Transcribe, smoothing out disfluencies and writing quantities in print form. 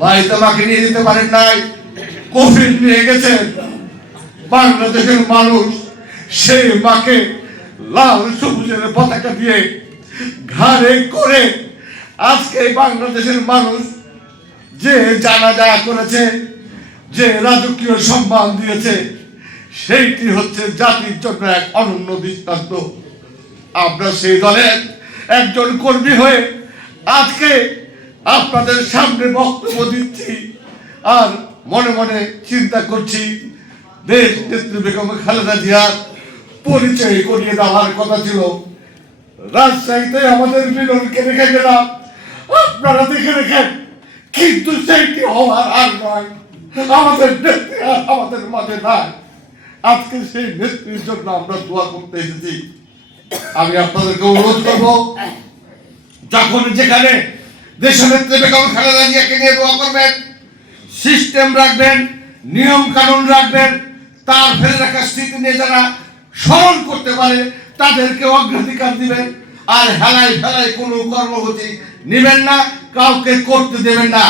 বাড়িতে মাকে নিয়ে যেতে পারেন নাই, কোভিড নিয়ে গেছেন। বাংলাদেশের মানুষ সেই মাকে লাল সবুজের পতাকা দিয়ে ঘাড়ে করে আজকে বাংলাদেশের মানুষ যে জানাজা করেছে, যে রাজকীয় সম্মান দিয়েছে, সেইটি হচ্ছে জাতির জন্য এক অনন্য দৃষ্টান্ত। আমরা সেই দলের একজন কর্মী হয়ে আজকে আপনাদের সামনে বক্তব্য দিচ্ছি, আর মনে মনে চিন্তা করছি দেশ নেত্রী বেগম খালেদা জিয়ার পরিচয় করিয়ে দেওয়ার কথা ছিল। রাজশাহীতে আমাদের মিলনকে রেখে গেলাম, আপনারা দেখে রেখেন, কিন্তু সেইটি হওয়ার আর নয়। আমাদের নেত্রী আর আমাদের মাঝে নাই। আজকে সেই নেত্রীর জন্য আমরা দোয়া করতে এসেছি। আমি আপনাদেরকে অনুরোধ করব, যখন যেখানে দেশনেত্রী বেগম খালেদা জিয়াকে নিয়ে দোয়া করবেন, সিস্টেম রাখবেন, নিয়ম কানুন রাখবেন, তার ফেলে রাখা স্মৃতি নিয়ে যারা স্মরণ করতে পারে তাদেরকে অগ্রাধিকার দিবেন। আর হেলায় ফেলায় কোনো কর্মসূচি নেবেন না, কাউকে করতে দেবেন না।